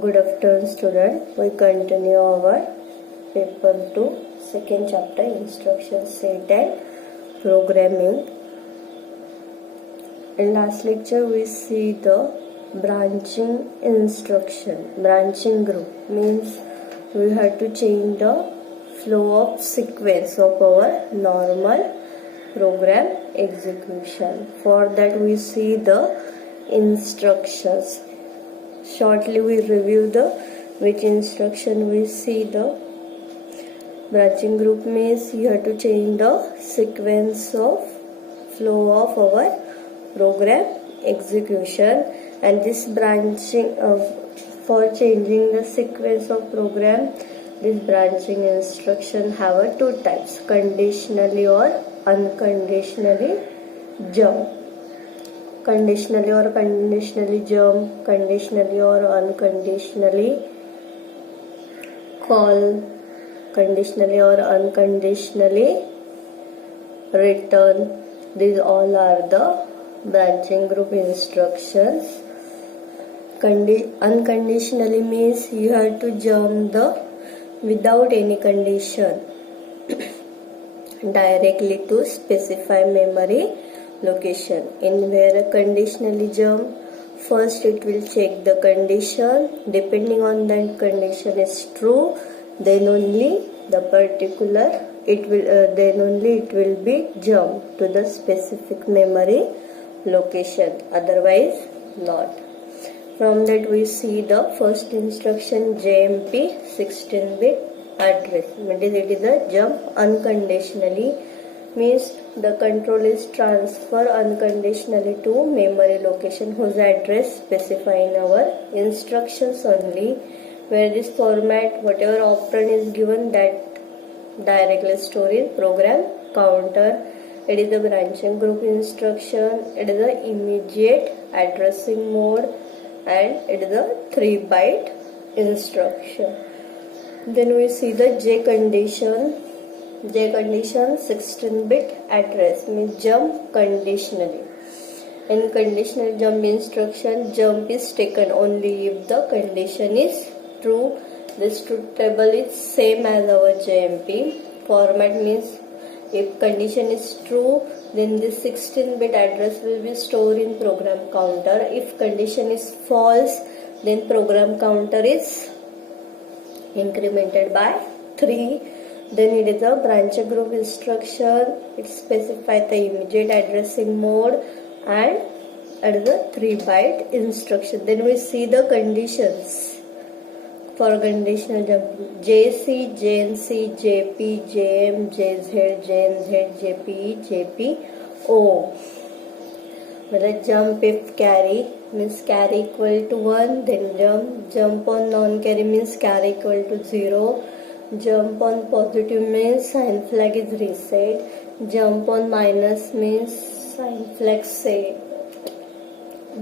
Good afternoon, student. We continue our paper 2, second chapter, instruction set and programming. In last lecture, we see the branching instruction. Branching group means we have to change the flow of sequence of our normal program execution. For that, we see the instructions. Shortly we review the which instruction we see. The branching group means you have to change the sequence of flow of our program execution, and this branching for changing the sequence of program, this branching instruction have two types: conditionally or unconditionally jump. Conditionally or conditionally jump, conditionally or unconditionally call, conditionally or unconditionally return. These all are the branching group instructions. Unconditionally means you have to jump the without any condition directly to specify memory location. In where a conditionally jump, first it will check the condition. Depending on that condition is true, then only the particular then only it will be jump to the specific memory location, otherwise not. From that we see the first instruction, JMP 16-bit address. It is a jump unconditionally, means the control is transfer unconditionally to memory location whose address specified in our instructions only, where this format whatever operand is given that directly stored in program counter. It is the branching group instruction. It is the immediate addressing mode, and it is the 3-byte instruction. Then we see the J condition. J condition 16-bit address means jump conditionally. In conditional jump instruction, jump is taken only if the condition is true. This truth table is same as our JMP format, means if condition is true, then this 16-bit address will be stored in program counter. If condition is false, then program counter is incremented by 3. Then it is a branching group instruction. It specifies the immediate addressing mode, and it is a 3-byte instruction. Then we see the conditions for conditional jump: JC, JNC, JP, JM, JZ, JNZ, JPE, JPO. Well, jump if carry means carry equal to 1, then jump on non-carry means carry equal to 0. Jump on positive means sign flag is reset. Jump on minus means sign flag set.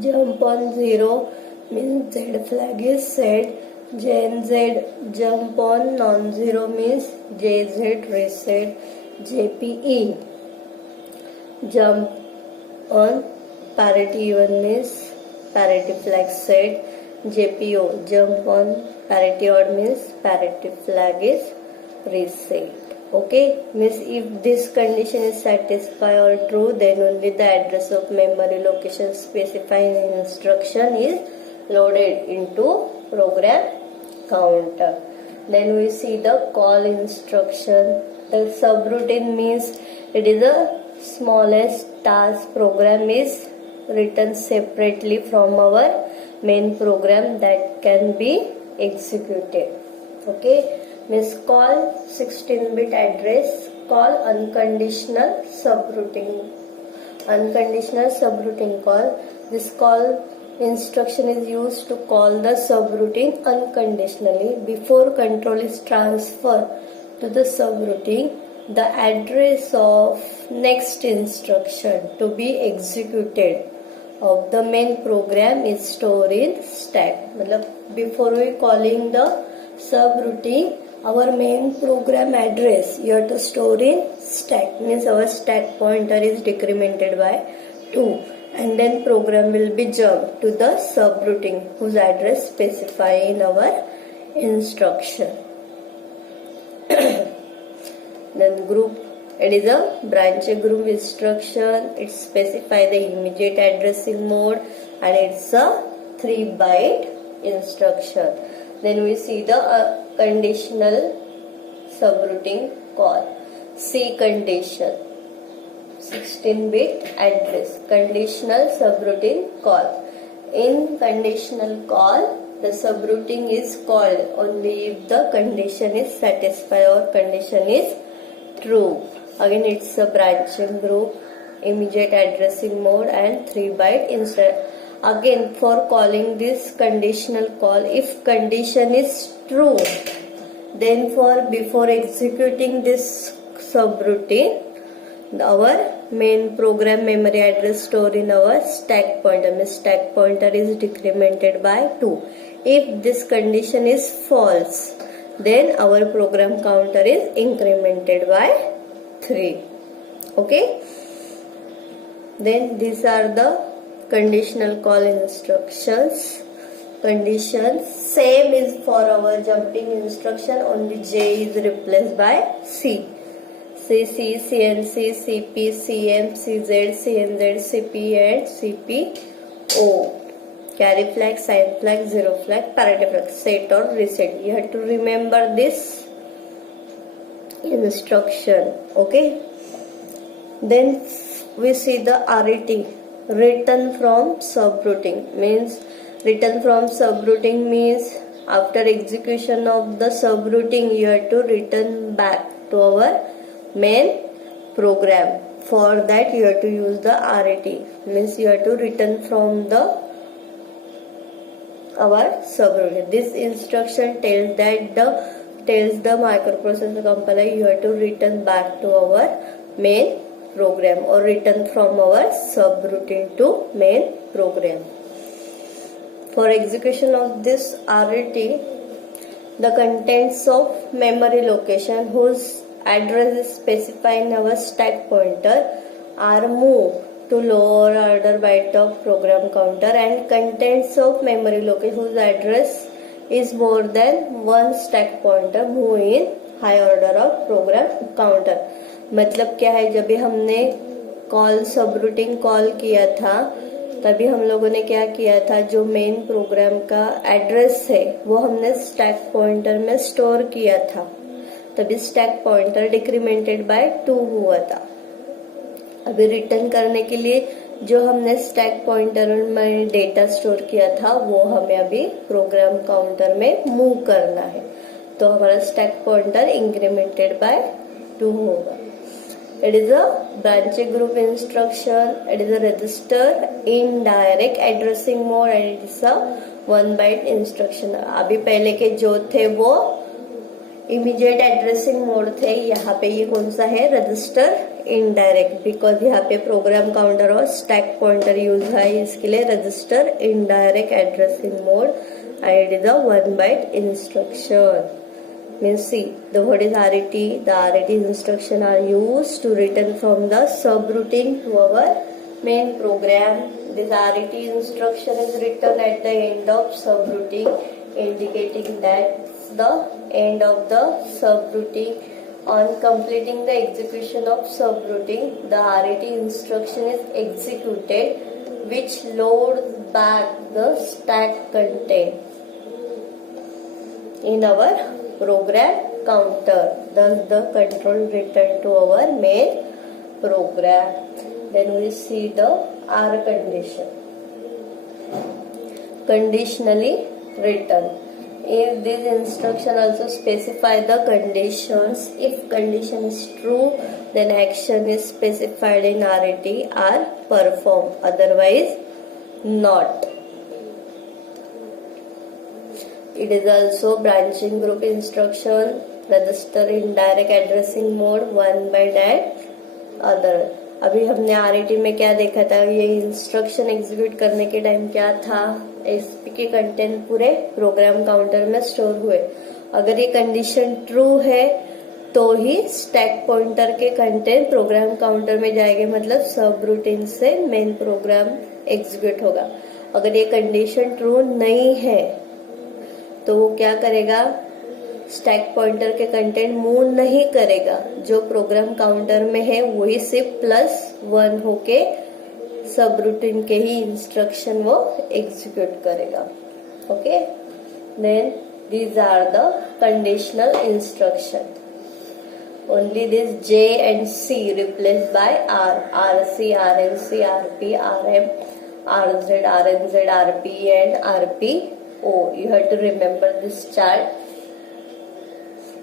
Jump on 0 means Z flag is set. JNZ, jump on non-zero means JZ reset. JPE, jump on parity even means parity flag set. JPO, jump on parity odd means parity flag is reset. Okay, means if this condition is satisfied or true, then only the address of memory location specified in instruction is loaded into program counter. Then we see the call instruction. The subroutine means it is the smallest task program is written separately from our main program that can be executed. Okay, means call 16-bit address, call unconditional subroutine. Unconditional subroutine call. This call instruction is used to call the subroutine unconditionally. Before control is transferred to the subroutine, the address of next instruction to be executed of the main program is stored in stack. Before we calling the subroutine, our main program address you have to store in stack, means our stack pointer is decremented by 2, and then program will be jumped to the subroutine whose address specified in our instruction. Then group, it is a branch group instruction. It specifies the immediate addressing mode and it's a 3-byte instruction. Then we see the conditional subroutine call. C condition, 16-bit address, conditional subroutine call. In conditional call, the subroutine is called only if the condition is satisfied or condition is true. Again, it's a branching group, immediate addressing mode and 3-byte instruction. Again, for calling this conditional call, if condition is true, then before executing this subroutine, our main program memory address stored in our stack pointer. Means stack pointer is decremented by 2. If this condition is false, then our program counter is incremented by 3. Okay. Then these are the conditional call instructions. Conditions same is for our jumping instruction, only J is replaced by C. CC, CNC, CP, CM, CZ, CNZ, CP and CPO. Carry flag, sign flag, zero flag, parity flag, set or reset. You have to remember this instruction. Okay. Then we see the RET, return from subroutine. Means return from subroutine means after execution of the subroutine, you have to return back to our main program. For that you have to use the RET. Means you have to return from our subroutine. This instruction tells the microprocessor compiler you have to return back to our main program or return from our subroutine to main program. For execution of this RET, the contents of memory location whose address is specified in our stack pointer are moved to lower order byte of program counter, and contents of memory location whose address is more than one stack pointer move in high order of program counter. मतलब क्या है, जब भी हमने call subroutine call किया था तभी हम लोगों ने क्या किया था, जो मेन प्रोग्राम का एड्रेस है वो हमने स्टैक पॉइंटर में स्टोर किया था, तभी स्टैक पॉइंटर डिक्रीमेंटेड बाय 2 हुआ था. अभी रिटर्न करने के लिए जो हमने स्टैक पॉइंटर में डेटा स्टोर किया था वो हमें अभी प्रोग्राम काउंटर में मूव करना है, तो हमारा स्टैक पॉइंटर इंक्रीमेंटेड बाय 2 होगा. It is a branching group instruction. It is a register indirect addressing mode and it is a 1-byte instruction. अभी पहले के जो थे वो immediate addressing mode थे, यहाँ पे ये कौन सा है, रजिस्टर इनडायरेक्ट, बिकॉज यहाँ पे प्रोग्राम काउंटर और स्टैक पॉइंटर यूज है, इसके लिए register indirect addressing mode and it is a 1-byte instruction. Means see, what is RET? The RET instruction are used to return from the subroutine to our main program. This RET instruction is written at the end of subroutine, indicating that the end of the subroutine. On completing the execution of subroutine, the RET instruction is executed, which loads back the stack content in our program counter. Thus the control return to our main program. Then we see the R condition. Conditionally return. If this instruction also specify the conditions, if condition is true, then action is specified in RET are performed, otherwise not. It is also branching group instruction, register indirect addressing mode, 1-byte and other. अभी हमने RET में क्या देखा था, ये instruction execute करने के time क्या था, एसपी के कंटेंट पूरे प्रोग्राम काउंटर में स्टोर हुए. अगर ये कंडीशन ट्रू है तो ही स्टैक पॉइंटर के कंटेंट प्रोग्राम काउंटर में जाएंगे, मतलब सब रूटीन से मेन प्रोग्राम एग्जीक्यूट होगा। अगर ये कंडीशन ट्रू नहीं है तो वो क्या करेगा, स्टैक पॉइंटर के कंटेंट मूव नहीं करेगा, जो प्रोग्राम काउंटर में है वही सिर्फ +1 होके सब रूटीन के ही इंस्ट्रक्शन वो एग्जीक्यूट करेगा। Okay, then these are the conditional instruction. Only this J and C replaced by R, RC, RNC, RP, RM, RZ, RNZ, RP and RPO. You have to remember this chart.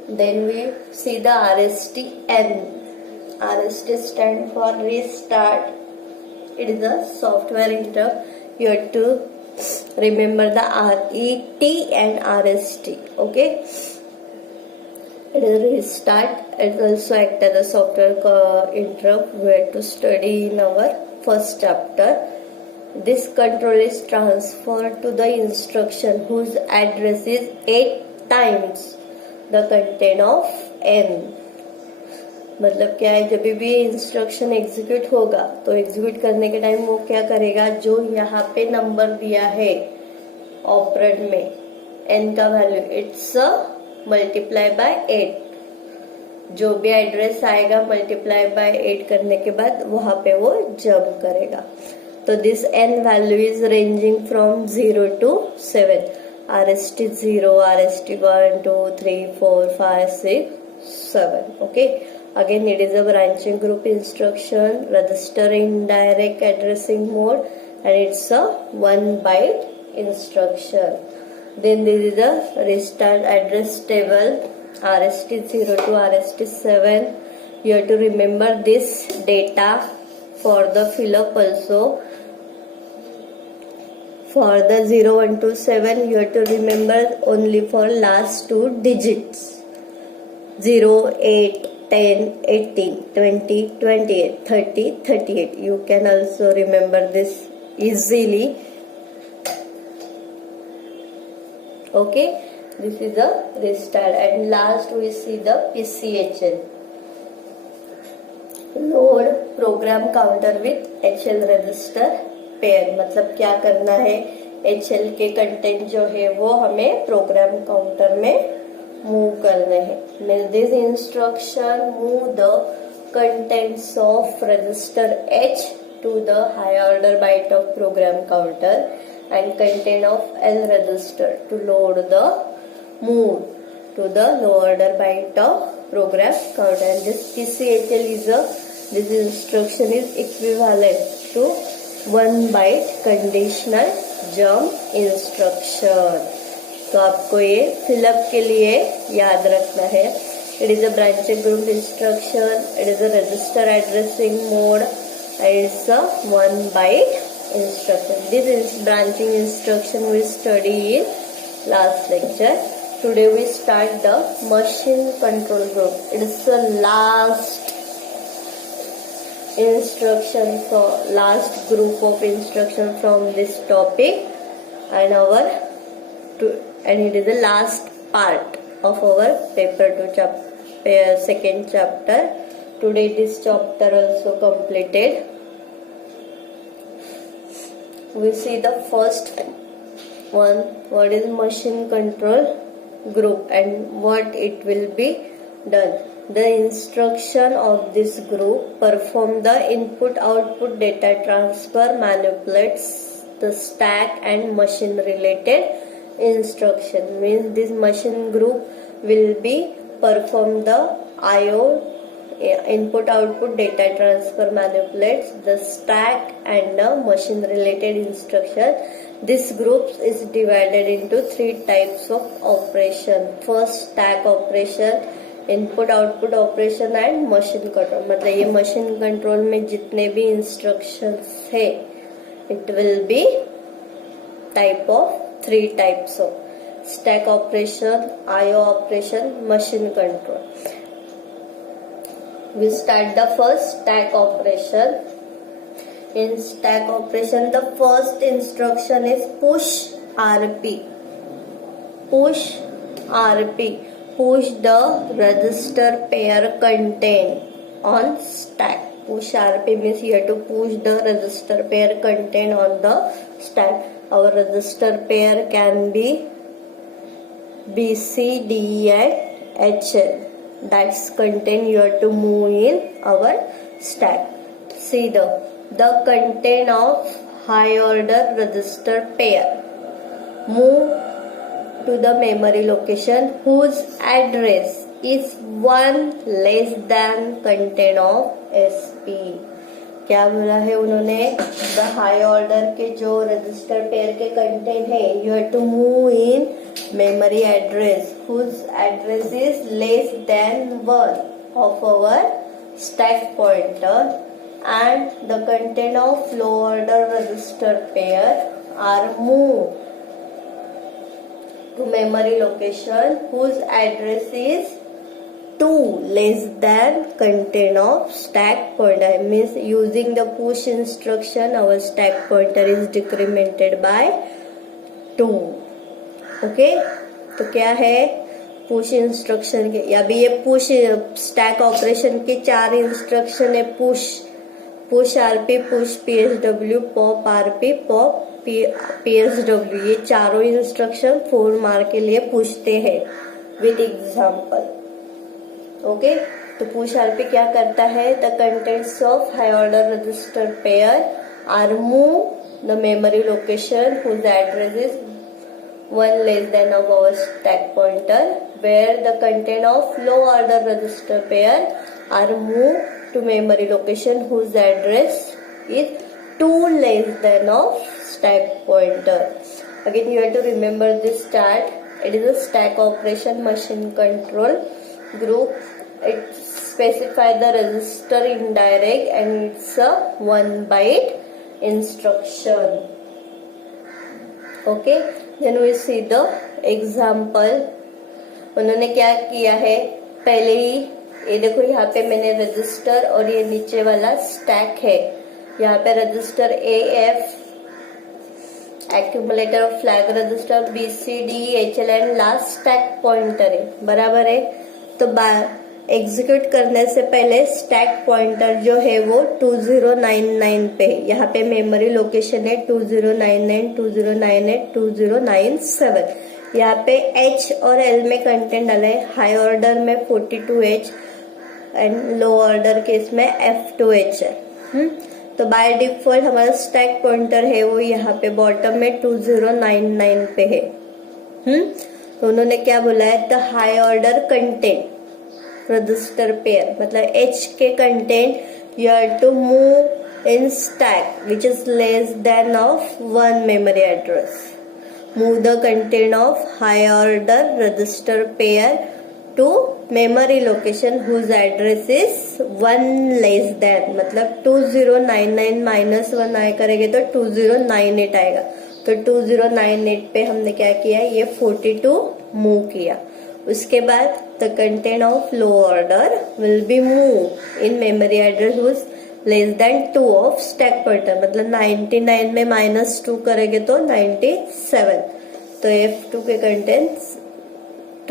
Then we see the RST-N. RST stand for restart. It is a software interrupt. You have to remember the RET and RST. Okay, it is restart. It also act as a software interrupt. We have to study in our first chapter. This control is transferred to the instruction whose address is 8 times the content of N. मतलब क्या है, जब भी instruction execute होगा तो execute करने के time वो क्या करेगा, जो यहाँ पे नंबर दिया है ऑपरेंड में n का वैल्यू, इट्स मल्टीप्लाई बाय 8, जो भी एड्रेस आएगा मल्टीप्लाई बाय 8 करने के बाद वहां पे वो जंप करेगा। तो this n value is ranging from 0 to 7, RST 0, RST 1, 2, 3, 4, 5, 6, 7. Okay. Again, it is a branching group instruction, register indirect addressing mode, and it's a 1 byte instruction. Then there is a restart address table, RST0 to RST7. You have to remember this data for the fill up also. For the 0, 1, 2, 7, you have to remember only for last 2 digits. 0, 8, 10, 18, 20, 28, 30, 38. You can also remember this easily. Okay, this is the restart. And last we see the PCHL. Load program counter with HL register pair. मतलब क्या करना है, HL के content जो है वो हमें program counter में मूव करने हैं। This instruction move the contents of register H to the higher order byte of program counter and content of L register to load the move to the lower order byte of program counter. And this PCHL is this instruction is equivalent to 1 byte conditional jump instruction. तो आपको ये fill up के लिए याद रखना है। It is a branching group instruction, it is a resistor addressing mode, it's a 1 byte instruction. This is branching instruction we study in last lecture. Today we start the machine control group. It is the last instruction for last group of instruction from this topic, and it is the last part of our paper 2 second chapter. Today this chapter also completed. We see the first one, what is machine control group and what it will be done. The instruction of this group perform the input output data transfer, manipulates the stack and machine related instruction. Means this machine group will be perform the IO, input output data transfer, manipulates the stack and the machine related instruction. This group is divided into 3 types of operation. First, stack operation, input output operation and machine control. मतलब ये machine control में जितने भी instructions है, it will be type of 3 types of stack operation, IO operation, machine control. We start the first stack operation. In stack operation, the first instruction is push RP. Push RP. push the register pair content on stack. Push RP means you have to push the register pair content on the stack. Our register pair can be BC, DE and HL. That's content you have to move in our stack. See the content of high order register pair. Move to the memory location whose address is 1 less than content of SP. क्या बोला है उन्होंने? The high order के जो register pair के content है, you have to move in memory address whose address is less than 1 of our stack pointer, and the content of low order register pair are move to memory location whose address is 2 less than content of stack pointer. Means using the push instruction our stack pointer is decremented by 2. Okay, तो क्या है push instruction के, या भी ये push stack operation के 4 instruction है. Push RP, push PSW, pop RP, pop PSW. ये चारों इंस्ट्रक्शन 4 मार्क के लिए पूछते हैं विद एग्जाम्पल. ओके, तो पुश आरपी क्या करता है? The contents of high order register pair are move the memory location whose address is 1 less than of our stack pointer, where the content of low order register pair are moved to memory location whose address is 2 less than of stack pointer. Again you have to remember this chart. It is a stack operation machine control group. It specifies the register indirect and it's a 1 byte instruction. Okay, then we see the example. उन्होंने क्या किया है? पहले ही ये देखो, यहाँ पे मैंने रजिस्टर और ये नीचे वाला स्टैक है. यहाँ पे रजिस्टर AF, एक्यूमुलेटर और flag register BCD HL and last stack pointer है. बराबर है. तो एग्जीक्यूट करने से पहले स्टैक पॉइंटर जो है वो 2099 पे, यहाँ पे मेमोरी लोकेशन है 2099, 2098, 2097. यहाँ पे H और L में कंटेंट डाले. हाई ऑर्डर में 42H and low order case में F2H है. तो बाय डिफॉल्ट हमारा स्टैक पॉइंटर है वो यहाँ पे बॉटम में 2099 पे है. तो उन्होंने क्या बोला है? The high order content register pair, मतलब H के content you have to move in stack which is less than of 1 memory address. Move the content of high order register pair to memory location whose address is 1 less than, मतलब 2099 -1 आए करेंगे तो 2098 आएगा. तो 2098 पे हमने क्या किया? ये 42 मूव किया. उसके बाद the content of low order will be move in memory address whose less than 2 of stack pointer, मतलब 99 में -2 करेंगे तो 97. तो F2 के कंटेंट्स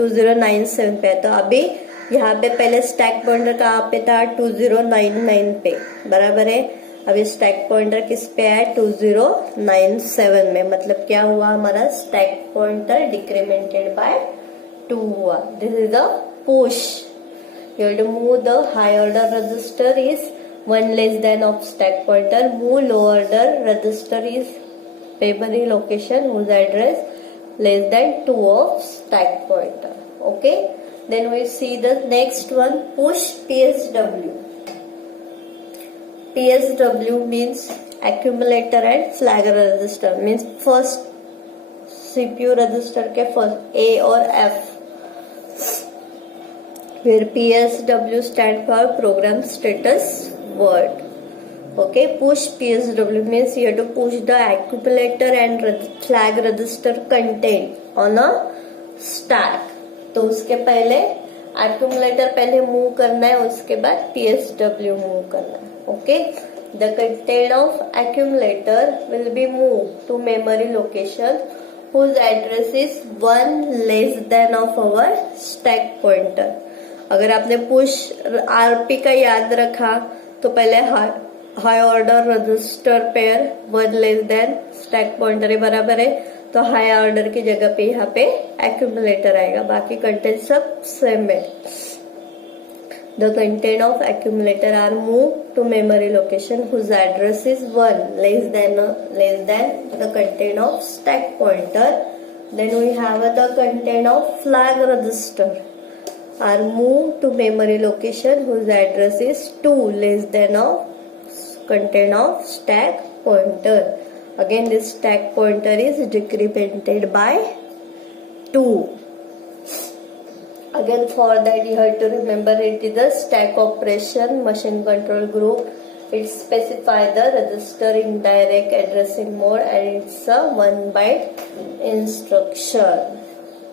2097 पे है. तो अभी यहाँ पे पहले स्टैक पॉइंटर कहाँ पे था? 2099 पे. बराबर है. अभी स्टैक पॉइंटर किस पे है? 2097 में. मतलब क्या हुआ? हमारा स्टैक पॉइंटर डिक्रीमेंटेड बाय 2 हुआ. This is the push. You have to move the high order register is 1 less than of stack pointer. Move low order register is memory location whose address less than 2 of stack pointer. Okay. Then we see the next one, push PSW. PSW means accumulator and flagger register. Means first CPU register के first A और F. Where PSW stand for program status word. Okay, push PSW means you have to push the accumulator and flag register content on a stack. तो उसके पहले accumulator पहले move करना है, उसके बाद PSW मूव करना है. Okay, the content of accumulator will be moved to memory location whose address is 1 less than of our stack pointer. अगर आपने पुश आरपी का याद रखा तो पहले high order register pair 1 less then stack pointer बराबर है, तो हाई ऑर्डर की जगह पे यहाँ पे एक्यूमुलेटर आएगा, बाकी कंटेंट सब सेम है. The content of accumulator are moved to memory location whose address is 1 less than the content of stack pointer. Then we have the content of flag register are moved to memory location whose address is 2 less than of content of stack pointer. Again this stack pointer is decremented by 2. Again for that you have to remember it is a stack operation machine control group. It specifies the register indirect addressing mode and it's a 1 byte instruction.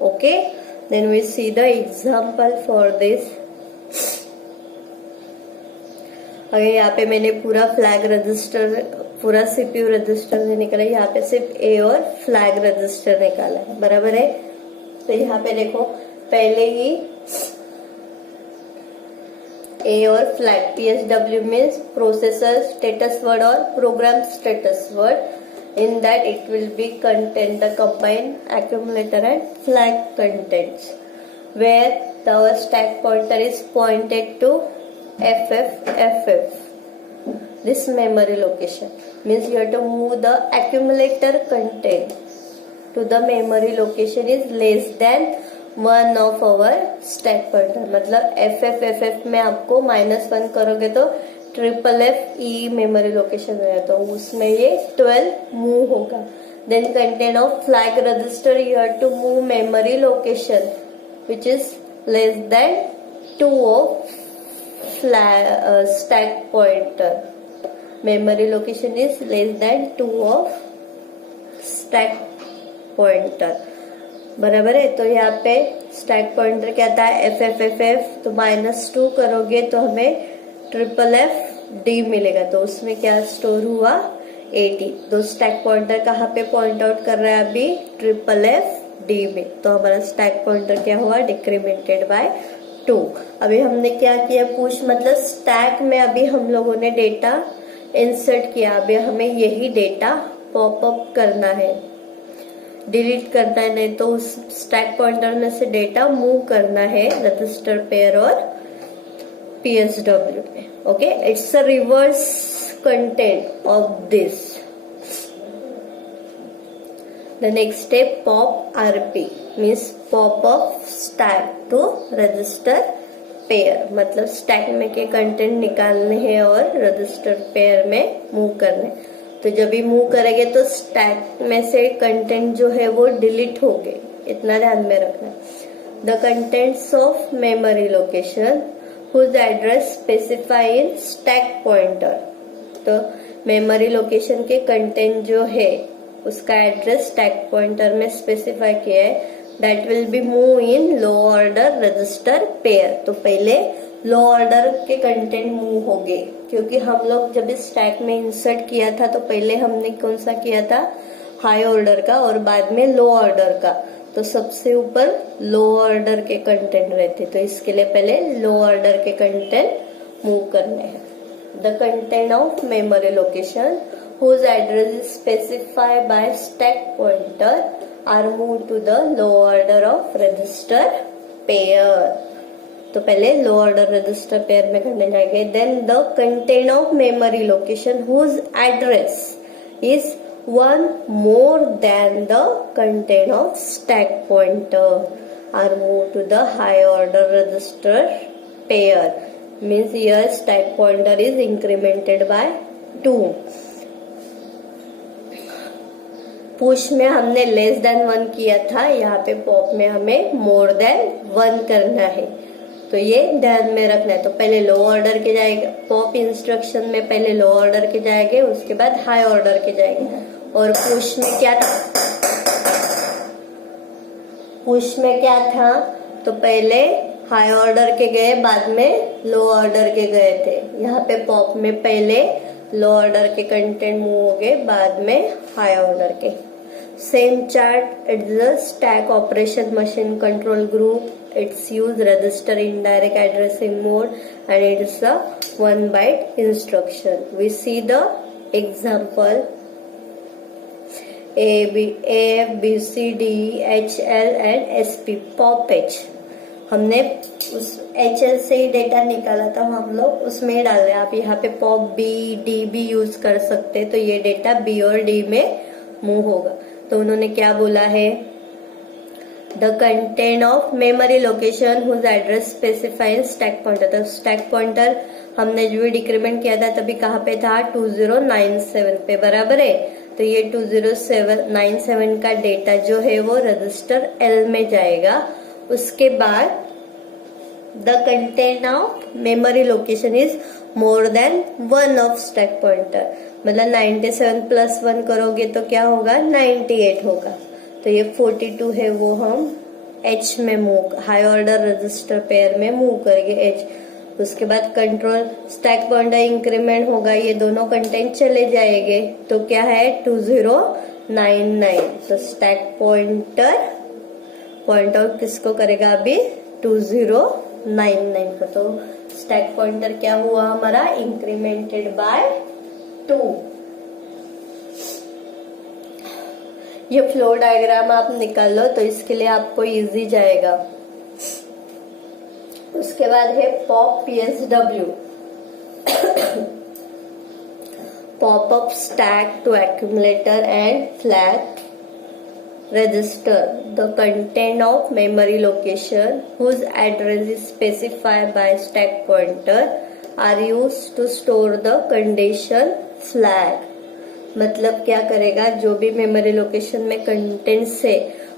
Okay, then we see the example for this. अगर यहाँ पे मैंने पूरा flag register पूरा CPU register नहीं निकाला, यहाँ पे सिर्फ ए और फ्लैग रजिस्टर निकाला है, बराबर है. तो यहाँ पे देखो पहले ही ए और flag PSW means processor status word और program status word. In that it will be contain the combined accumulator and flag contents where our stack pointer is pointed to FFFF. This memory location means you have to move the accumulator content to the memory location is less than 1 of our stack pointer. मतलब FFFF में आपको -1 करोगे तो FFFE memory location है, तो उसमें ये 12 move होगा. Then content of flag register you have to move memory location which is less than 2 of stack pointer. Memory location is less than 2 of stack pointer. बराबर है. तो यहाँ पे स्टैक पॉइंटर क्या था FFFF, तो -2 करोगे तो हमें FFFD मिलेगा, तो उसमें क्या स्टोर हुआ 80. तो स्टैक पॉइंटर कहाँ पे पॉइंट आउट कर रहा है अभी FFFD में, तो हमारा स्टैक पॉइंटर क्या हुआ डिक्रीमेंटेड बाय 2. अभी हमने क्या किया पुश मतलब स्टैक में अभी हम लोगों ने डेटा इंसर्ट किया, अभी हमें यही डेटा पॉपअप करना है, डिलीट करना है, नहीं तो उस स्टैक पॉइंटर में से डेटा मूव करना है रजिस्टर पेयर और PSW में. Okay, it's a reverse content of this. The next step pop RP means pop of stack to register pair. मतलब स्टैक में के कंटेंट निकालने हैं और रजिस्टर पेयर में मूव करने. तो जब भी मूव करेंगे तो स्टैक में से कंटेंट जो है वो डिलीट हो गए, इतना ध्यान में रखना. The contents of memory location whose address specify in stack pointer. तो मेमोरी लोकेशन के कंटेंट जो है उसका एड्रेस स्टैक पॉइंटर में स्पेसिफाई किया है. That will be move in low order register pair. तो पहले लो ऑर्डर के कंटेंट मूव हो गए, क्योंकि हम लोग जब इस स्टैक में इंसर्ट किया था तो पहले हमने कौन सा किया था हाई ऑर्डर का और बाद में लो ऑर्डर का. तो सबसे ऊपर लो ऑर्डर के कंटेंट रहते, तो इसके लिए पहले लो ऑर्डर के कंटेंट मूव करने हैं. The content of memory location whose address is specified by stack pointer are moved to the low order of register pair. तो पहले लो ऑर्डर रजिस्टर पेयर में करने जाएंगे. Then the content of memory location whose address is 1 more than the content of stack pointer are moved to the high order register pair. Means here stack pointer is incremented by 2. Push में हमने less than 1 किया था, यहाँ पे pop में हमें more than 1 करना है, तो ये ध्यान में रखना है. तो पहले लो ऑर्डर के जाएगा, पॉप इंस्ट्रक्शन में पहले लो ऑर्डर के जाएंगे, उसके बाद हाई ऑर्डर के जाएंगे. और पुश में क्या था तो पहले हाई ऑर्डर के गए, बाद में लो ऑर्डर के गए थे. यहाँ पे पॉप में पहले लो ऑर्डर के कंटेंट मूव हो गए, बाद में हाई ऑर्डर के. Same chart, it's the stack operation machine control group. It's use register indirect addressing mode and it's a 1 byte instruction. We see the example A, F, B, C, D, H, L and SP, POP H. हमने उस HL से ही data निकाला था, हम लोग उसमें डाल रहे हैं. आप यहाँ पे POP B, D भी यूज कर सकते हैं, तो ये डेटा B और D में मूव होगा. तो उन्होंने क्या बोला है, the content of memory location whose address specified stack pointer. तो स्टैक पॉइंटर हमने जो भी डिक्रीमेंट किया था तभी कहाँ पे था, 2097 पे, बराबर है. तो ये 2097 का डेटा जो है वो रजिस्टर L में जाएगा. उसके बाद the content of memory location is more than 1 of stack pointer. मतलब 97 प्लस 1 करोगे तो क्या होगा, 98 होगा. तो ये 42 है वो हम H में move, high order register pair में मूव करेंगे H. उसके बाद कंट्रोल स्टैक पॉइंटर इंक्रीमेंट होगा, ये दोनों कंटेंट चले जाएंगे. तो क्या है 2099. तो स्टैक पॉइंटर पॉइंट आउट किसको करेगा अभी, 2099 को. तो स्टैक पॉइंटर क्या हुआ हमारा, इंक्रीमेंटेड बाय 2. ये फ्लो डायग्राम आप निकाल लो तो इसके लिए आपको इजी जाएगा. उसके बाद है pop PSW, pop up stack to accumulator and flag register. The content of memory location whose address is specified by stack pointer are used to store the condition flag. मतलब क्या करेगा, जो भी मेमोरी लोकेशन में contents है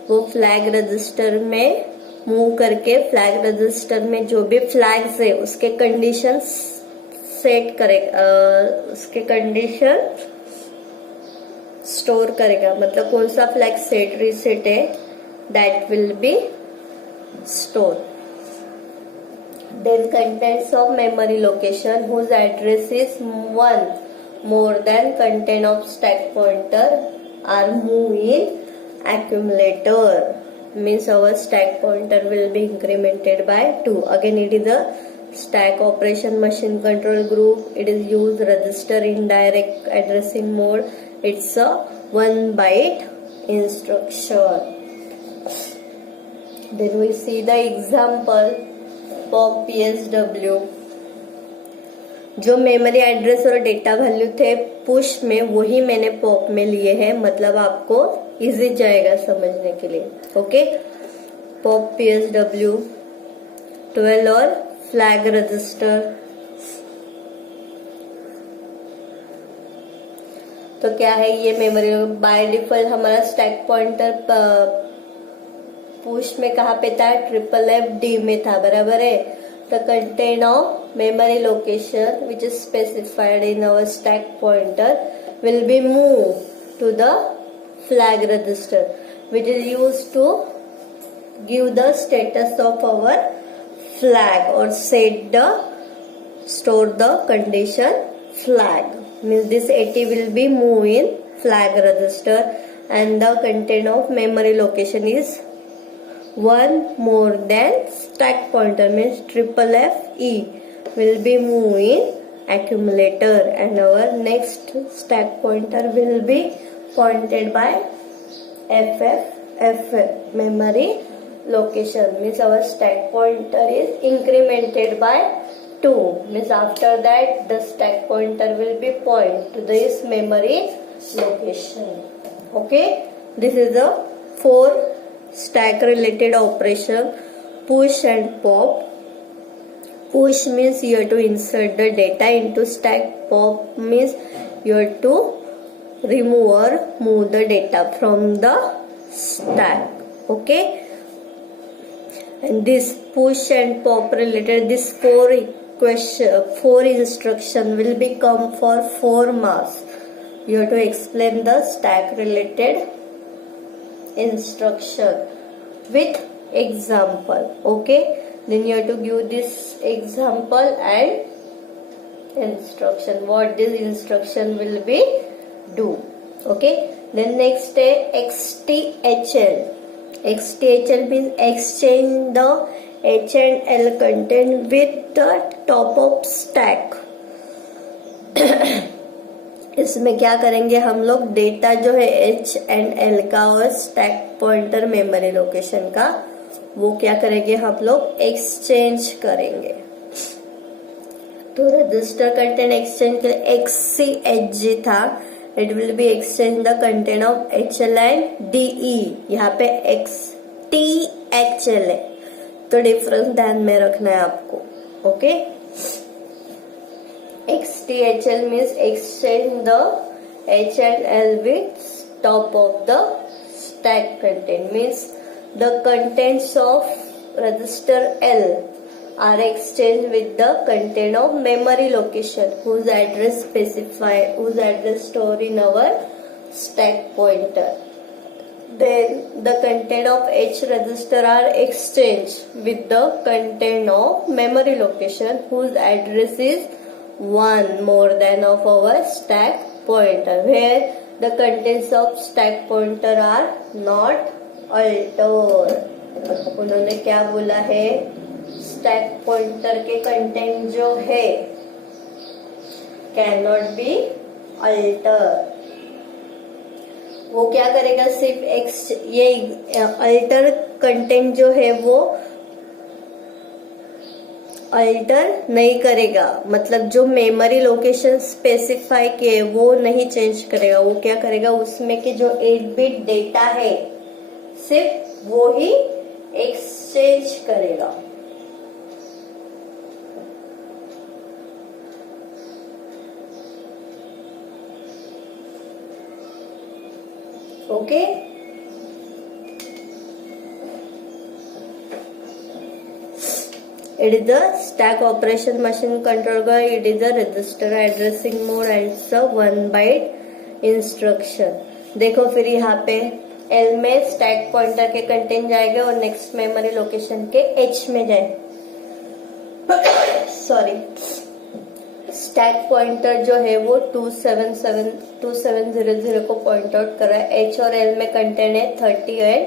वो flag register में move करके फ्लैग रजिस्टर में जो भी फ्लैग्स है उसके कंडीशन सेट करेगा, उसके कंडीशन स्टोर करेगा. मतलब कौन सा फ्लैग सेट रीसेट है, that will be store. Then contents of memory location whose address is 1 more than content of stack pointer are moved in accumulator. Means our stack pointer will be incremented by 2. Again it is a stack operation machine control group. It is used register indirect addressing mode. It's a 1 byte instruction. Then we see the example POP PSW. जो memory address और data value थे push में वही मैंने pop में लिए हैं. मतलब आपको इजी जाएगा समझने के लिए. ओके, पॉप PSW 12 और फ्लैग रजिस्टर. तो क्या है ये मेमोरी बाय डिफॉल्ट हमारा स्टैक पॉइंटर पुश में कहाँ पे था, FFFD में था, बराबर है. The content of memory location which is specified in our stack pointer will be moved to the flag register, which is used to give the status of our flag or store the condition flag. Means this 80 will be moved in flag register and the content of memory location is 1 more than stack pointer, means FFFE will be moved in accumulator and our next stack pointer will be pointed by FFF, memory location. Means our stack pointer is incremented by 2. Means after that the stack pointer will be point to this memory location. Okay, this is the 4 stack related operation. Push and pop. Push means you have to insert the data into stack. Pop means you have to remove or move the data from the stack. Okay, and this push and pop related, this 4 instruction will become for 4 marks. You have to explain the stack related instruction with example. Okay, then you have to give this example and instruction, what this instruction will be do. Okay, then next है XTHL. XTHL means exchange the H and L content with the top of stack. इसमें क्या करेंगे हम लोग, data जो है H and L का और स्टैक पॉइंटर मेमोरी लोकेशन का, वो क्या करेंगे हम लोग, एक्सचेंज करेंगे. तो रजिस्टर कंटेंट एक्सचेंज के लिए XCHG था. It will be exchange the content of HL and DE. यहाँ पे XTHL है, तो डिफरेंस ध्यान में रखना है आपको. Okay, XTHL means exchange the H and L with top of the stack content. Means the contents of register L are exchanged with the content of memory location whose address stored in our stack pointer. Then the content of H register are exchanged with the content of memory location whose address is one more than of our stack pointer, where the contents of stack pointer are not altered. उन्होंने क्या बोला है, stack pointer के content जो है can not be alter. वो क्या करेगा, सिर्फ ये अल्टर कंटेंट जो है वो अल्टर नहीं करेगा. मतलब जो मेमोरी लोकेशन स्पेसिफाई किए वो नहीं चेंज करेगा. वो क्या करेगा, उसमें के जो 8 बिट डेटा है सिर्फ वो ही एक्सचेंज करेगा. Okay, it is the stack operation machine controller. It is the register addressing mode and it's a 1 byte instruction. देखो फिर यहाँ पे L में स्टैक पॉइंटर के कंटेंट जाएंगे और नेक्स्ट मेमोरी लोकेशन के H में जाए. सॉरी, स्टैक पॉइंटर जो है वो 2700 को पॉइंट आउट कर रहा है. H और L में कंटेंट है 30 एंड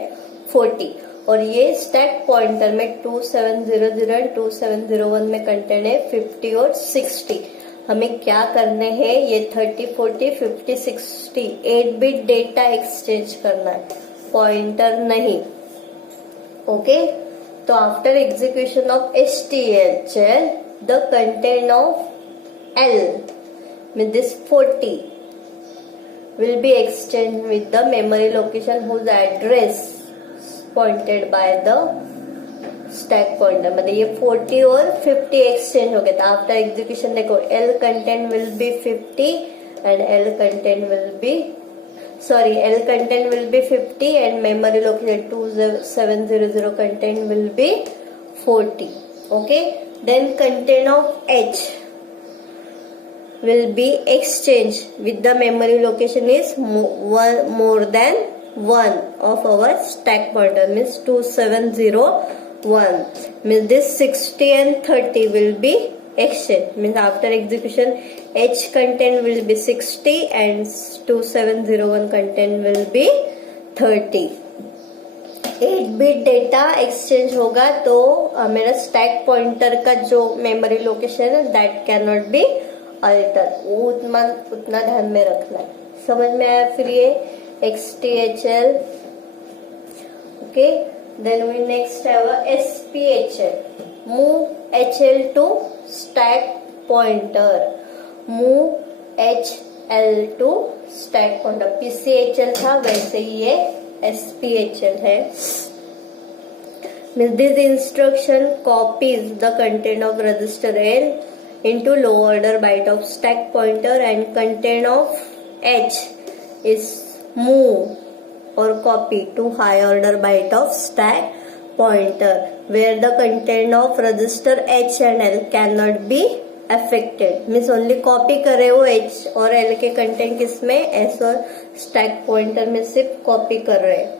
40 और ये स्टैक पॉइंटर में 2700 एंड 2701 में कंटेंट है 50 और 60. हमें क्या करने हैं, ये 30, 40, 50, 60 8 बिट डेटा एक्सचेंज करना है, पॉइंटर नहीं. ओके, तो after execution of XTHL the content of L with this 40 will be exchanged with the memory location whose address pointed by the stack pointer. मतलब ये 40 और 50 एक्सचेंज हो गया था. आफ्टर एग्जीक्यूशन देखो, L content will be 50 and L content will be 50 and memory location 2700 content will be 40. Okay, then content of H will be exchanged with the memory location is more than 1 of our stack pointer, means 2701. Means this 60 and 30 will be exchanged. Means after execution H content will be 60 and 2701 content will be 30. 8 bit data exchange होगा तो मेरा stack pointer का जो memory location है that can not be alter. वो उतना ध्यान में रखना है. समझ में आया फिर ये XTHL. Okay, then we next have SPHL. Move HL to stack pointer. Move HL to stack pointer. PCHL था वैसे ही ये SPHL है. This instruction copies the content of register L into low order byte of stack pointer and content of H is move or copy to high order byte of stack pointer where the content of register H and L cannot be affected. Means only copy करे वो H और L के content किसमें, S और stack pointer में सिर्फ copy कर रहे हैं.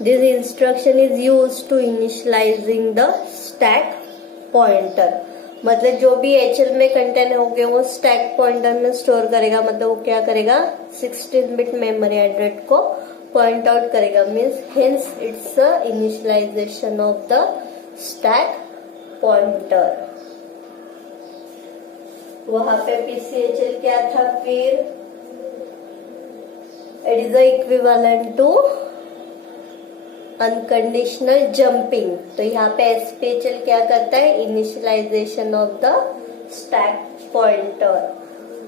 This instruction is used to initializing the stack pointer. मतलब जो भी HL में कंटेंट होंगे वो स्टैक पॉइंटर में स्टोर करेगा, मतलब वो क्या करेगा 16 बिट मेमोरी एड्रेस को पॉइंट आउट करेगा, means hence it's a initialization of the stack pointer. वहां पे PCHL क्या था, फिर it is equivalent to unconditional jumping. तो यहाँ पे SPHL क्या करता है, initialization of the stack pointer.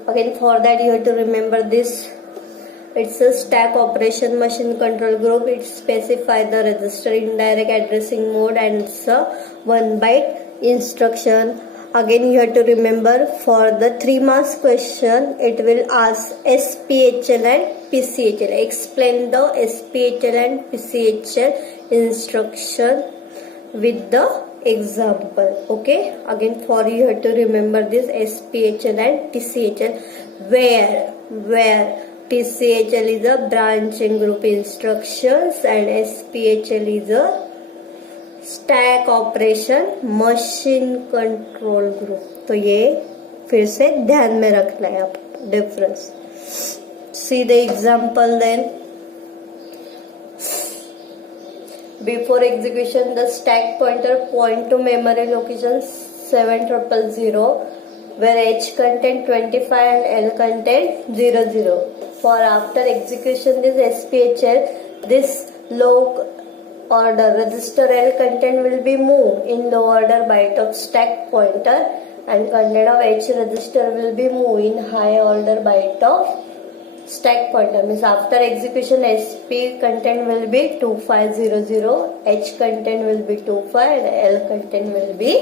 Again for that you have to remember this, it's a stack operation machine control group. It specify the register indirect addressing mode and it's a 1 byte instruction. Again you have to remember, for the 3 marks question it will ask SPHL and PCHL. Explain the SPHL and PCHL instruction with the example. Okay, again for you have to remember this SPHL and PCHL, where PCHL is a branching group instructions and SPHL is a stack operation machine control group. तो ये फिर से ध्यान में रखना है आप difference. See the example then. Before execution, the stack pointer point to memory location 7000, where H content 25 and L content 00. For after execution this SPHL, this low order register L content will be moved in low order byte of stack pointer and content of H register will be moved in high order byte of stack pointer. Means after execution SP content will be 2500, H content will be 25 and L content will be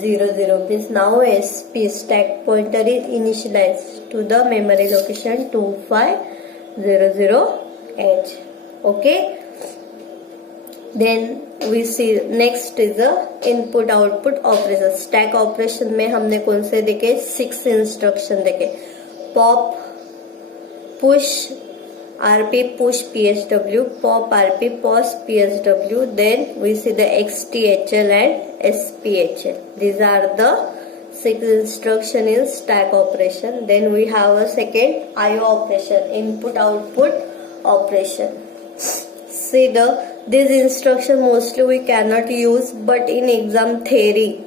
00. Means now SP stack pointer is initialized to the memory location 2500H. Okay, then we see next is the input output operation. Stack operation में हमने कौन से देखे, 6 instruction देखे, pop push RP push PSW, pop RP pause PSW, then we see the XTHL and SPHL. These are the 6 instruction in stack operation. Then we have a second IO operation, input output operation. See this instruction mostly we cannot use, but in exam theory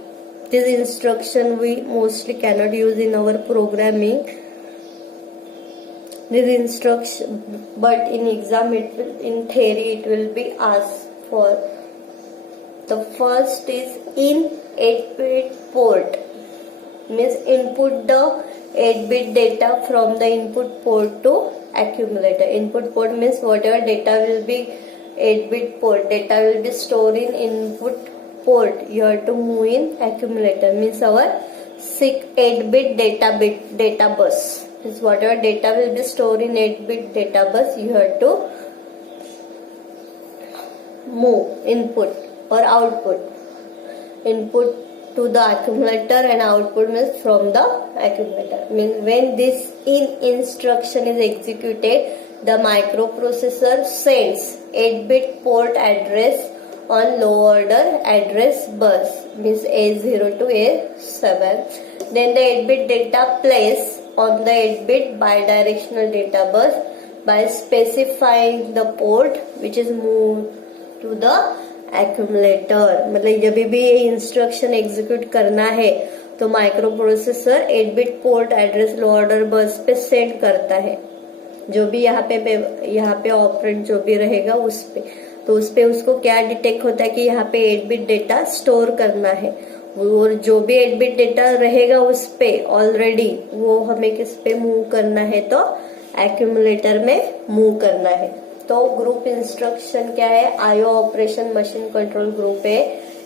this instruction we mostly cannot use in our programming. This instruction, but in exam it will, in theory it will be asked for. The first is in 8-bit port, means input the 8-bit data from the input port to accumulator. Input port means whatever data will be 8-bit port, data will be stored in input port, you have to move in accumulator, means our 8-bit data bus. Is whatever data will be stored in 8-bit data bus, you have to move input or output. Input to the accumulator and output means from the accumulator. Means when this in instruction is executed, the microprocessor sends 8-bit port address on low order address bus, means A0 to A7. Then the 8-bit data placed on the 8-bit bidirectional data bus by specifying the port which is moved to the accumulator. मतलब जब भी ये instruction execute करना है तो micro processor 8-बिट port address लो order बस पे send करता है, जो भी यहाँ पे ऑपरेंड जो भी रहेगा उस पे, तो उस पे उसको क्या डिटेक्ट होता है कि यहाँ पे 8-बिट डेटा स्टोर करना है, और जो भी 8-बिट डेटा रहेगा उस पे ऑलरेडी वो हमें किस पे मूव करना है, तो एक्यूमुलेटर में मूव करना है। तो ग्रुप इंस्ट्रक्शन क्या है, IO operation machine control group है।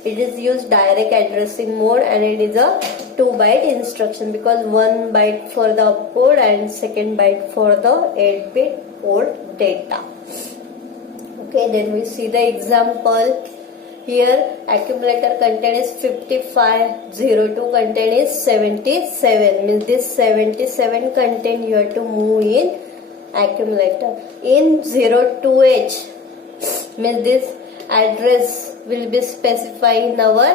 It is use direct addressing mode and it is a 2-byte instruction because 1 byte for the opcode and 2nd byte for the 8-bit port data. Okay, then we see the example. Here accumulator content is 55, 02 content is 77, means this 77 content you have to move in accumulator. In 02H means this address will be specified in our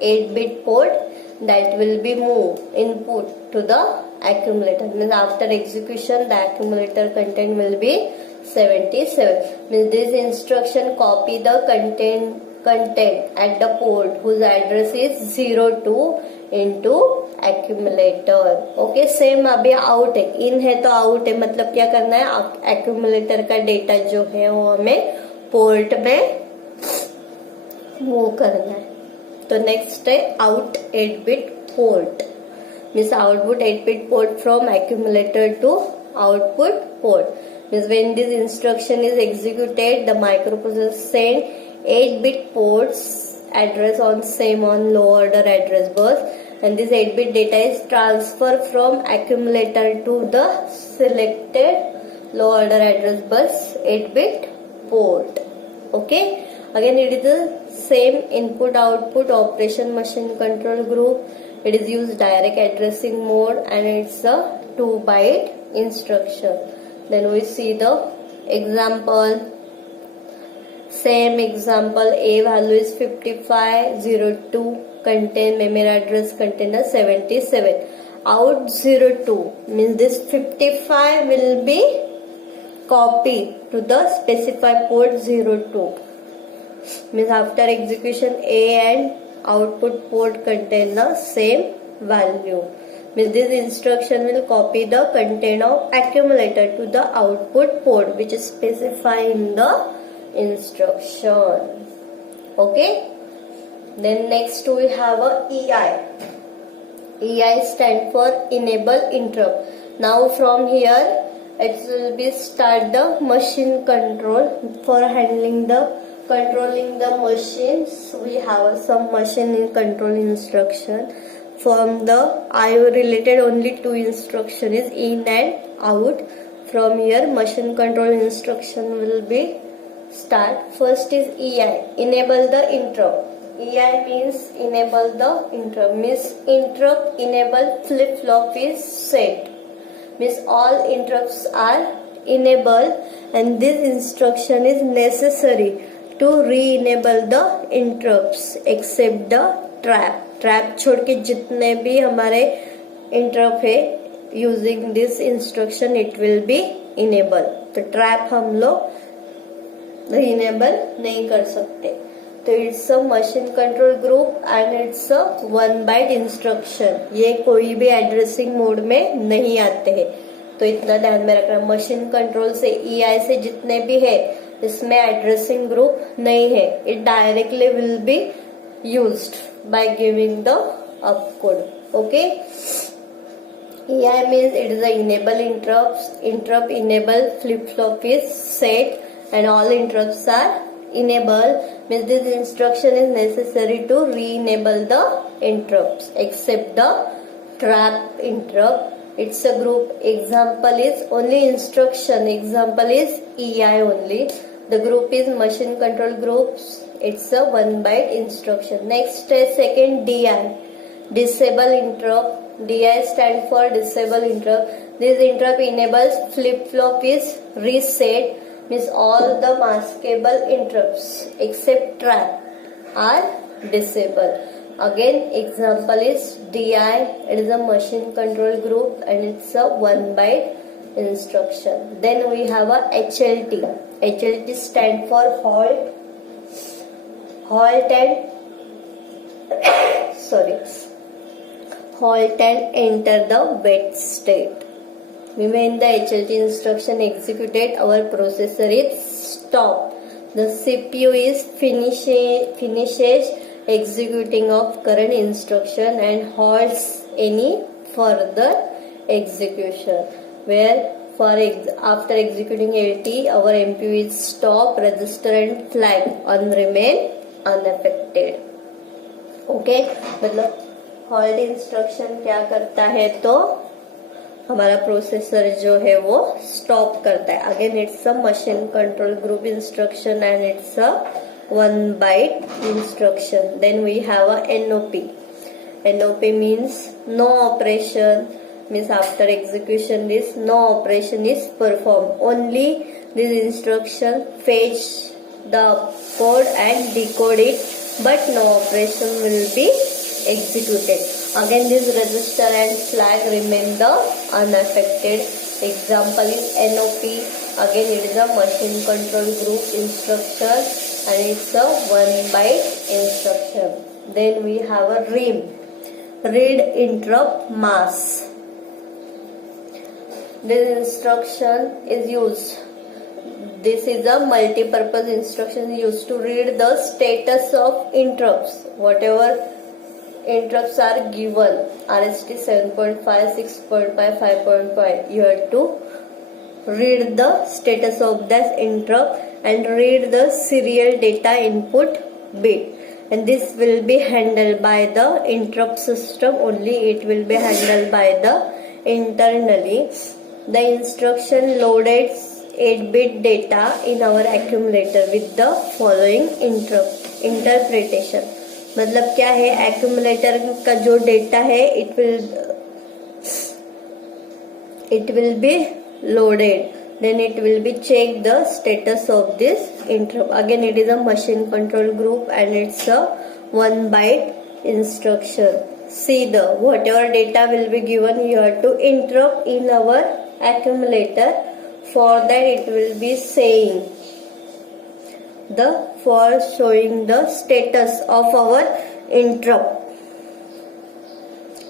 8-bit port, that will be moved input to the accumulator. Means after execution the accumulator content will be 77. Means this instruction copy the content at the port whose address is 02 into accumulator. Okay same अभी out है, इन है तो out है, मतलब क्या करना है, accumulator का डेटा जो है वो हमें पोर्ट में मूव करना है. तो नेक्स्ट है out 8-bit port. Means output 8-bit port from accumulator to output port. Means when this instruction is executed, the microprocessor send 8-bit ports address on low order address bus, and this 8-bit data is transferred from accumulator to the selected low order address bus 8-bit port. Okay, again it is the same input output operation machine control group. It is used direct addressing mode and it's a 2-byte instruction. Then we see the example. Same example, A value is 5502, contain memory address container 77. Out 02 means this 55 will be copied to the specified port 02. Means after execution A and output port contain the same value. Means this instruction will copy the content of accumulator to the output port which is specified in the instruction. Okay, then next we have a EI. EI stand for enable interrupt. Now from here it will be start the machine control. For handling the controlling the machines, we have some machine control instruction. From the IO related only 2 instruction is in and out. From here machine control instruction will be start. First is EI, enable the interrupt. EI means enable the interrupt, means interrupt enable flip flop is set. Means all interrupts are enabled and this instruction is necessary to re-enable the interrupts except the trap. Trap छोड़ के जितने भी हमारे interrupt है using this instruction it will be enable. तो trap हम लोग enable नहीं कर सकते. तो it's a machine control group and it's a 1-byte instruction. ये कोई भी एड्रेसिंग मोड में नहीं आते हैं, तो इतना ध्यान में रखना. मशीन कंट्रोल से EI से जितने भी है इसमें एड्रेसिंग ग्रुप नहीं है. It directly will be used by giving the opcode. Okay, EI means it is a enable interrupts. Interrupt enable flip flop is set and all interrupts are enabled. Means this instruction is necessary to re-enable the interrupts except the trap interrupt. It's a group. Example is only instruction. Example is EI only. The group is machine control groups. It's a 1-byte instruction. Next is second DI, disable interrupt. DI stand for disable interrupt. This interrupt enables flip flop is reset. Means all the maskable interrupts except trap are disabled. Again example is DI. It is a machine control group and it's a 1-byte instruction. Then we have a HLT. HLT stand for halt and enter the wait state. When the HLT instruction executed, our processor is stopped. The CPU is finishes executing of current instruction and halts any further execution. Where after executing LT, our MPU is stop, register and flag on remain unaffected. Okay, मतलब halt instruction क्या करता है, तो हमारा processor जो है वो stop करता है. Again it's a machine control group instruction and it's a 1-byte instruction. Then we have a NOP. NOP means no operation. Means after execution this no operation is performed. Only this instruction fetch the code and decode it, but no operation will be executed. Again, this register and flag remain the unaffected. Example is NOP. Again, it is a machine control group instruction and it's a 1 byte instruction. Then we have a RIM, read interrupt mask. This instruction is used. This is a multi-purpose instruction used to read the status of interrupts. Whatever interrupts are given, RST 7.5, 6.5, 5.5, you have to read the status of that interrupt and read the serial data input bit. And this will be handled by the interrupt system only. It will be handled by the internally. The instruction loaded 8-bit data in our accumulator with the following interpretation. मतलब क्या है, accumulator का जो data है it will be loaded, then it will be check the status of this interrupt. Again, it is a machine control group and it's a 1 byte instruction. See the whatever data will be given, you have to interrupt in our accumulator. For that, it will be saying for showing the status of our interrupt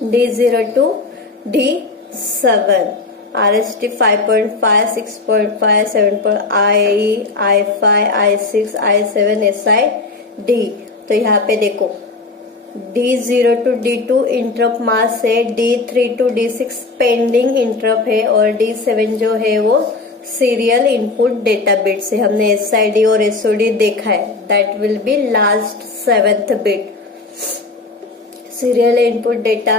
D0 to D7, RST 5.5, 6.5, 7. I, I5, I6, I7, SI, D. तो यहाँ पे देखो D0 to D2 interrupt मास है, D3 to D6 pending interrupt है और D7 जो है वो सीरियल इनपुट डेटा बिट से हमने SID और SOD देखा है. That will be last 7th bit serial input data.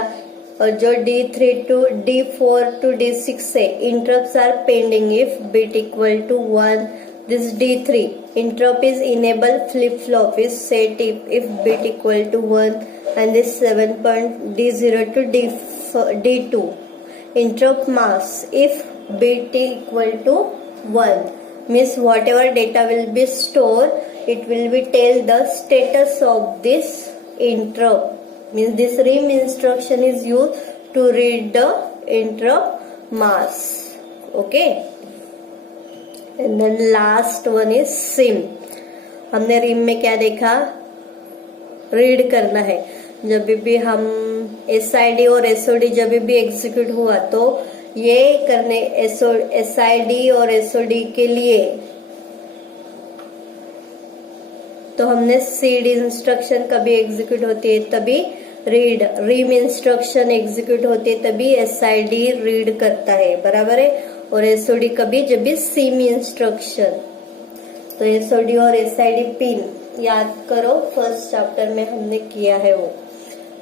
और जो D3 to D4 to D6 है interrupts are pending if bit equal to 1. This D3 interrupt is enable flip flop is set if bit equal to 1, and this 7. D0 to D2 interrupt mask if bit equal to 1 means whatever data will be stored, it will be tell the status of this interrupt. Means this RIM instruction is used to read the interrupt mask. Okay. And then last one is SIM. हमने rim में क्या देखा, read करना है. जब भी हम SID और SOD जब भी एग्जीक्यूट हुआ तो ये करने SID और SOD के लिए तो हमने CD इंस्ट्रक्शन कभी एग्जीक्यूट होती है तभी रिम इंस्ट्रक्शन एग्जीक्यूट होती है तभी SID रीड करता है, बराबर है. और SOD कभी जब भी सिम इंस्ट्रक्शन. तो SOD और SID पिन याद करो, फर्स्ट चैप्टर में हमने किया है वो.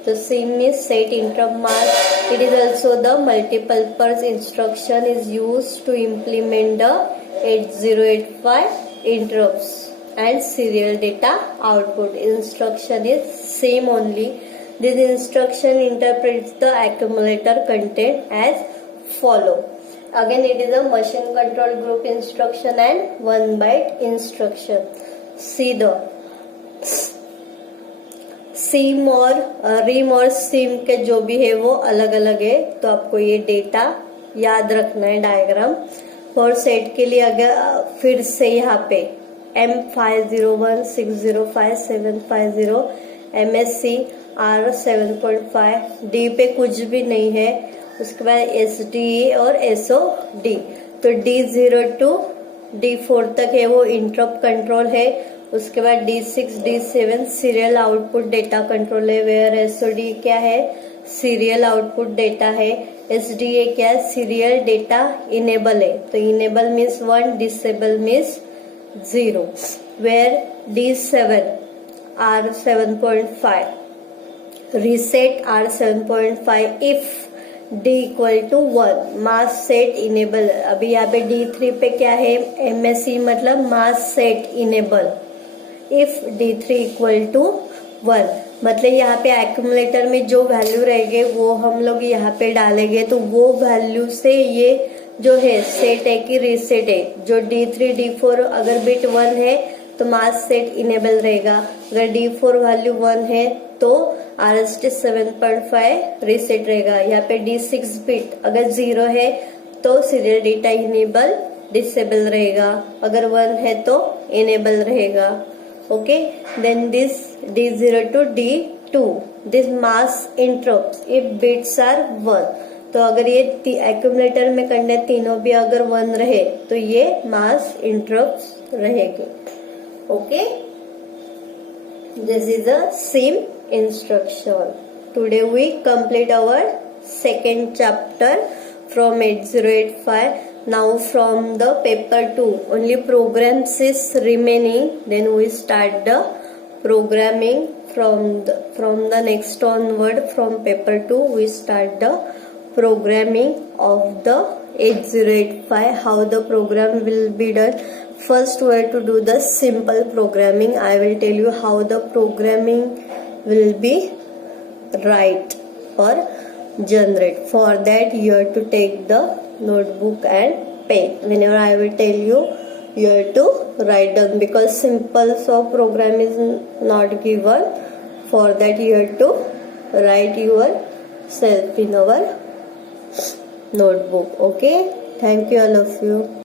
तो SIM is set interrupt mask. It is also the multipurpose instruction is used to implement the 8085 interrupts and serial data output. Instruction is same only. This instruction interprets the accumulator content as follow. Again, it is a machine control group instruction and 1 byte instruction. See the SIM और rim और SIM के जो भी है वो अलग अलग है, तो आपको ये डेटा याद रखना है. डायग्राम फॉर सेट के लिए अगर फिर से यहाँ पे M501 605 750 MSC R7.5 D पे कुछ भी नहीं है. उसके बाद SDA और SOD. तो D0 to D4 तक है वो इंटरप्ट कंट्रोल है. उसके बाद D6 D7 serial output data control है. वेयर SOD क्या है, सीरियल आउटपुट डेटा है. SDA क्या है, सीरियल डेटा इनेबल है. तो enable means 1, disable means 0. Where D7 R7.5 reset R7.5 if D equal to 1 mask set enable. अभी यहाँ पे D3 पे क्या है, MSC मतलब mask set enable if D3 equal to 1. मतलब यहाँ पे एक्यूमुलेटर में जो वैल्यू रहेंगे वो हम लोग यहाँ पे डालेंगे, तो वो वैल्यू से ये जो है सेट है कि रीसेट है. जो D3 D4 अगर बिट 1 है तो मास्क सेट इनेबल रहेगा। अगर D4 वैल्यू 1 है तो RST 7.5 रीसेट रहेगा। यहाँ पे D6 बिट अगर 0 है तो सीरियल डेटा इनेबल डिसेबल रहेगा, अगर 1 है तो इनेबल रहेगा। Okay, then this D0 to D2 this mask interrupt if bits are 1, तो अगर ये एक्यूमुलेटर में करने तीनों भी अगर 1 रहे तो ये मास्क इंटरप्ट रहेगी। Okay, this is a SIM instruction. Today we complete our second chapter from 8085. Now from the paper 2 only programs is remaining, then we start the programming from the next onward. From paper 2 we start the programming of the 8085, how the program will be done. First we have to do the simple programming. I will tell you how the programming will be write or generate. For that you have to take the notebook and pen. Whenever I will tell you, you have to write down, because simple so program is not given. For that you have to write yourself in our notebook. Okay, thank you all of you.